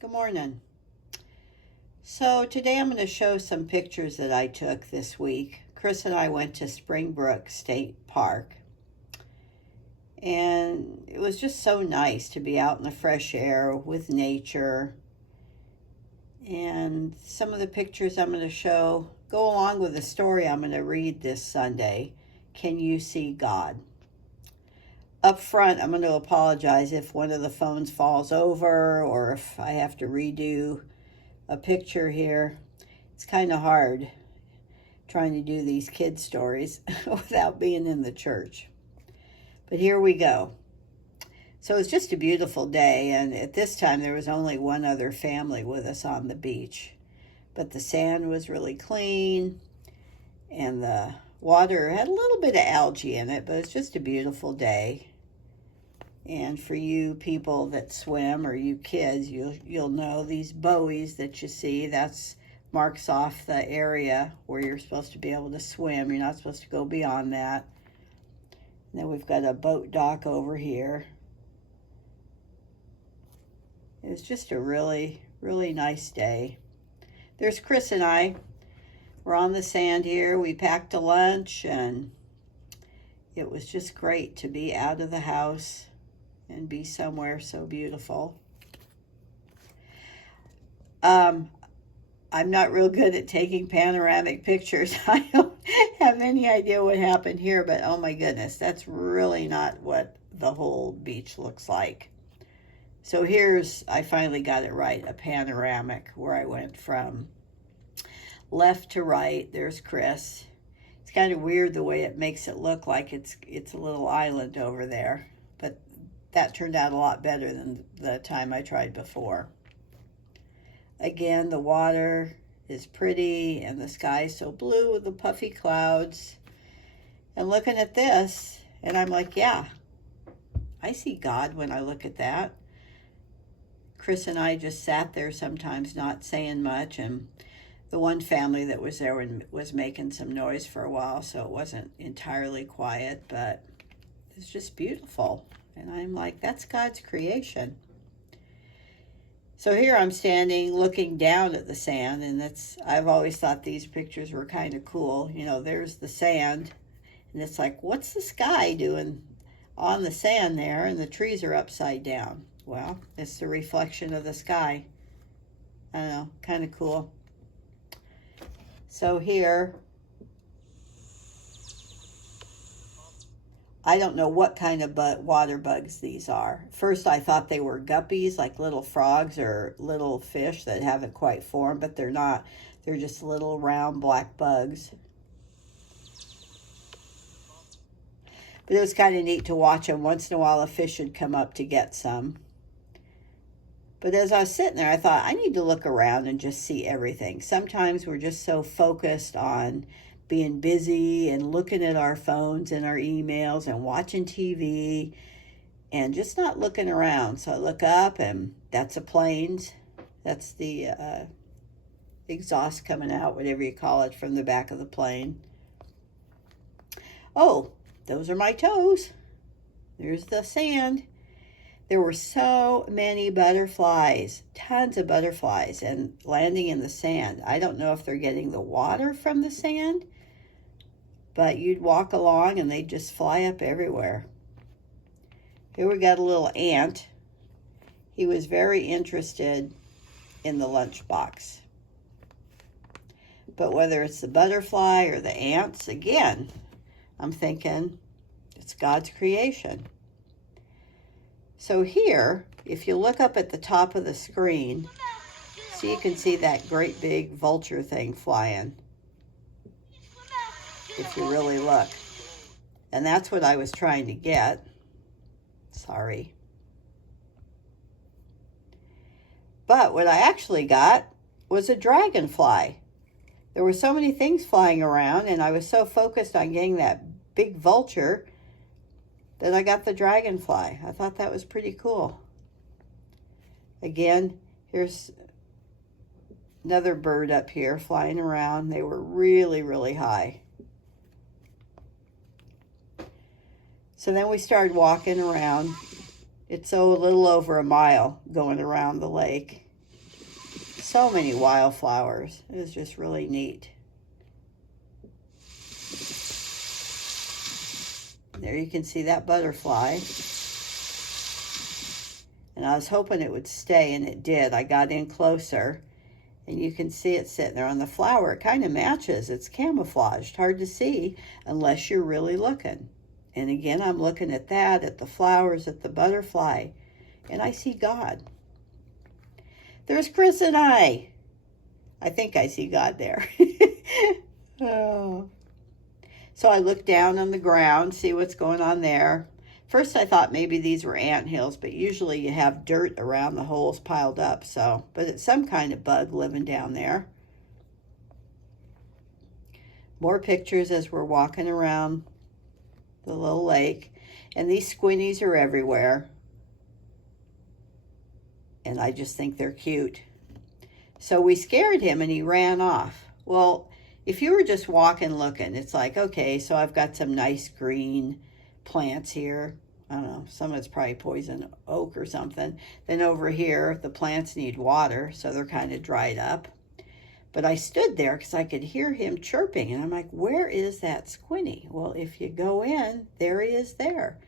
Good morning. So today I'm going to show some pictures that I took this week. Chris and I went to Springbrook State Park, and it was just so nice to be out in the fresh air with nature. And some of the pictures I'm going to show go along with the story I'm going to read this Sunday. Can you see God? Up front, I'm going to apologize if one of the phones falls over or if I have to redo a picture here. It's kind of hard trying to do these kids' stories without being in the church. But here we go. So it's just a beautiful day, and at this time there was only one other family with us on the beach. But the sand was really clean, and the water had a little bit of algae in it, but it's just a beautiful day. And for you people that swim, or you kids, you'll know these buoys that you see. That's marks off the area where you're supposed to be able to swim. You're not supposed to go beyond that. And then we've got a boat dock over here. It was just a really, really nice day. There's Chris and I. We're on the sand here. We packed a lunch, and it was just great to be out of the house and be somewhere so beautiful. I'm not real good at taking panoramic pictures. I don't have any idea what happened here, but oh my goodness, that's really not what the whole beach looks like. So I finally got it right, a panoramic where I went from left to right. There's Chris. It's kind of weird the way it makes it look like it's a little island over there, but that turned out a lot better than the time I tried before. Again, the water is pretty and the sky is so blue with the puffy clouds. And looking at this, and I'm like, yeah, I see God when I look at that. Chris and I just sat there sometimes not saying much, and the one family that was there was making some noise for a while, so it wasn't entirely quiet, but it's just beautiful. And I'm like, that's God's creation. So here I'm standing looking down at the sand, and I've always thought these pictures were kind of cool. You know, there's the sand, and it's like, what's the sky doing on the sand there, and the trees are upside down? Well, it's the reflection of the sky. I don't know, kind of cool. So here, I don't know what kind of water bugs these are. First, I thought they were guppies, like little frogs or little fish that haven't quite formed, but they're not. They're just little round black bugs. But it was kind of neat to watch them. Once in a while, a fish would come up to get some. But as I was sitting there, I thought, I need to look around and just see everything. Sometimes we're just so focused on being busy and looking at our phones and our emails and watching TV and just not looking around. So I look up, and that's a planes. That's the exhaust coming out, whatever you call it, from the back of the plane. Oh, those are my toes. There's the sand. There were so many butterflies, tons of butterflies, and landing in the sand. I don't know if they're getting the water from the sand, but you'd walk along and they'd just fly up everywhere. Here we got a little ant. He was very interested in the lunchbox. But whether it's the butterfly or the ants, again, I'm thinking it's God's creation. So here, if you look up at the top of the screen, so you can see that great big vulture thing flying, if you really look. And that's what I was trying to get. Sorry. But what I actually got was a dragonfly. There were so many things flying around, and I was so focused on getting that big vulture that I got the dragonfly. I thought that was pretty cool. Again, here's another bird up here flying around. They were really, really high. So then we started walking around. It's a little over a mile going around the lake. So many wildflowers. It was just really neat. There you can see that butterfly. And I was hoping it would stay, and it did. I got in closer, and you can see it sitting there on the flower. It kind of matches. It's camouflaged. Hard to see unless you're really looking. And again, I'm looking at that, at the flowers, at the butterfly, and I see God. There's Chris and I. I think I see God there. Oh. So I look down on the ground, see what's going on there. First I thought maybe these were anthills, but usually you have dirt around the holes piled up, so, but it's some kind of bug living down there. More pictures as we're walking around the little lake, and these squinnies are everywhere. And I just think they're cute. So we scared him and he ran off. Well, if you were just walking looking, it's like, okay, so I've got some nice green plants here. I don't know, some of it's probably poison oak or something. Then over here, the plants need water, so they're kind of dried up. But I stood there because I could hear him chirping, and I'm like, where is that squinny? Well, if you go in, there he is there.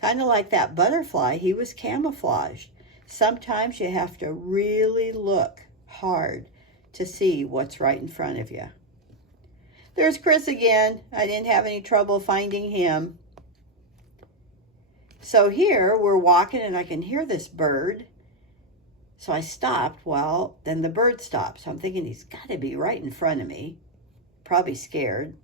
Kind of like that butterfly, he was camouflaged. Sometimes you have to really look hard to see what's right in front of you. There's Chris again. I didn't have any trouble finding him. So here we're walking and I can hear this bird. So I stopped. Well, then the bird stopped. So I'm thinking he's got to be right in front of me. Probably scared.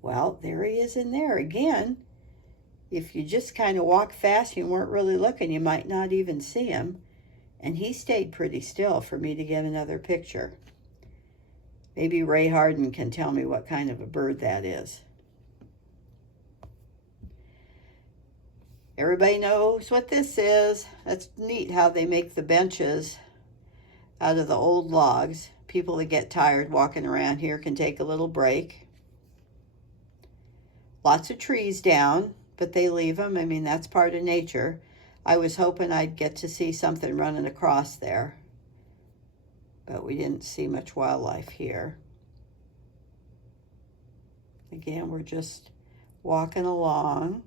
Well, there he is in there again. If you just kind of walk fast, you weren't really looking, you might not even see him. And he stayed pretty still for me to get another picture. Maybe Ray Harden can tell me what kind of a bird that is. Everybody knows what this is. That's neat how they make the benches out of the old logs. People that get tired walking around here can take a little break. Lots of trees down, but they leave them. I mean, that's part of nature. I was hoping I'd get to see something running across there, but we didn't see much wildlife here. Again, we're just walking along.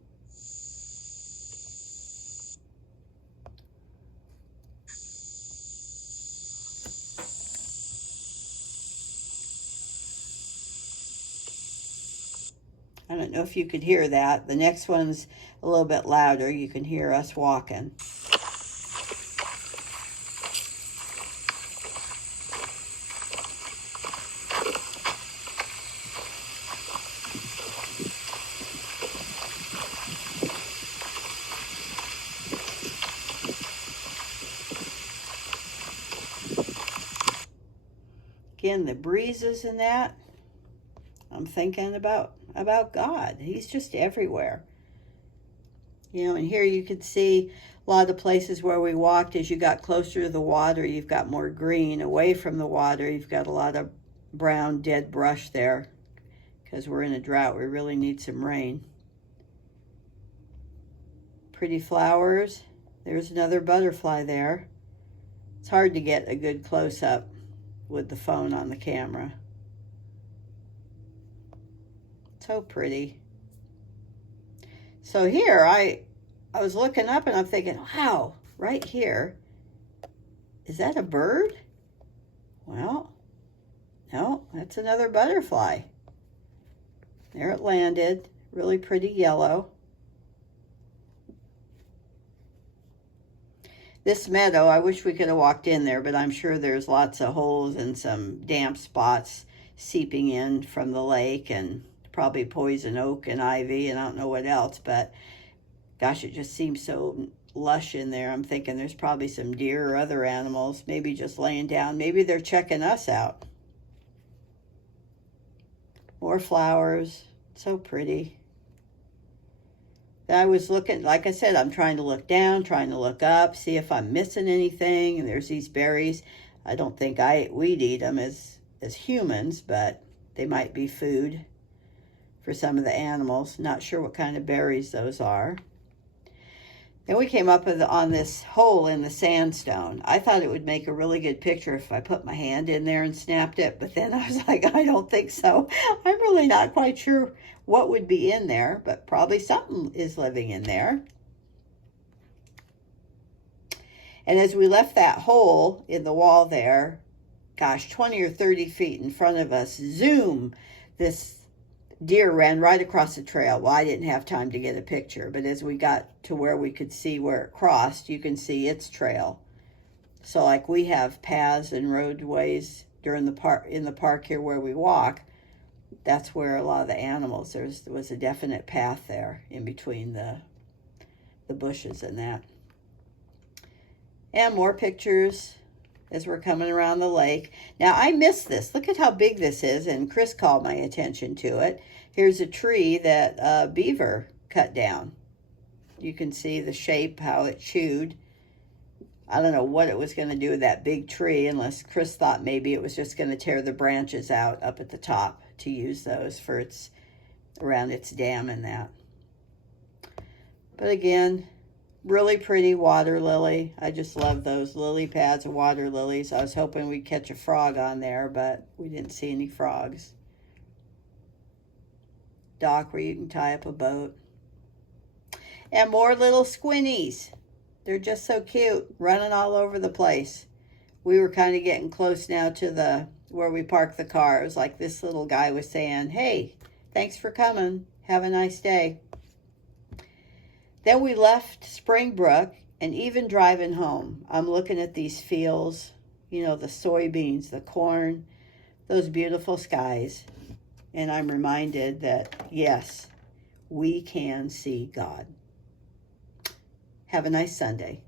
I don't know if you could hear that. The next one's a little bit louder. You can hear us walking. Again, the breezes and that, I'm thinking about God. He's just everywhere. You know, and here you could see a lot of the places where we walked, as you got closer to the water, you've got more green. Away from the water, you've got a lot of brown dead brush there because we're in a drought. We really need some rain. Pretty flowers. There's another butterfly there. It's hard to get a good close-up with the phone on the camera. So pretty. So here I was looking up and I'm thinking, wow, right here, is that a bird? Well, no, that's another butterfly. There it landed, really pretty yellow. This meadow, I wish we could have walked in there, but I'm sure there's lots of holes and some damp spots seeping in from the lake, and probably poison oak and ivy and I don't know what else, but gosh, it just seems so lush in there. I'm thinking there's probably some deer or other animals maybe just laying down. Maybe they're checking us out. More flowers. So pretty. I was looking, like I said, I'm trying to look down, trying to look up, see if I'm missing anything. And there's these berries. I don't think we'd eat them as humans, but they might be food for some of the animals. Not sure what kind of berries those are. Then we came up on this hole in the sandstone. I thought it would make a really good picture if I put my hand in there and snapped it, but then I was like, I don't think so. I'm really not quite sure what would be in there, but probably something is living in there. And as we left that hole in the wall there, gosh, 20 or 30 feet in front of us, zoom, this deer ran right across the trail. Well, I didn't have time to get a picture, but as we got to where we could see where it crossed, you can see its trail. So like we have paths and roadways during the park, in the park here where we walk, that's where a lot of the animals, there was a definite path there in between the bushes and that. And more pictures as we're coming around the lake. Now, I missed this. Look at how big this is, and Chris called my attention to it. Here's a tree that beaver cut down. You can see the shape, how it chewed. I don't know what it was going to do with that big tree, unless Chris thought maybe it was just going to tear the branches out up at the top to use those for its, around its dam and that. But again, really pretty water lily. I just love those lily pads of water lilies. I was hoping we'd catch a frog on there, but we didn't see any frogs. Dock where you can tie up a boat. And more little squinnies. They're just so cute, running all over the place. We were kind of getting close now to the where we parked the car. It was like this little guy was saying, hey, thanks for coming. Have a nice day. Then we left Springbrook, and even driving home, I'm looking at these fields, you know, the soybeans, the corn, those beautiful skies. And I'm reminded that, yes, we can see God. Have a nice Sunday.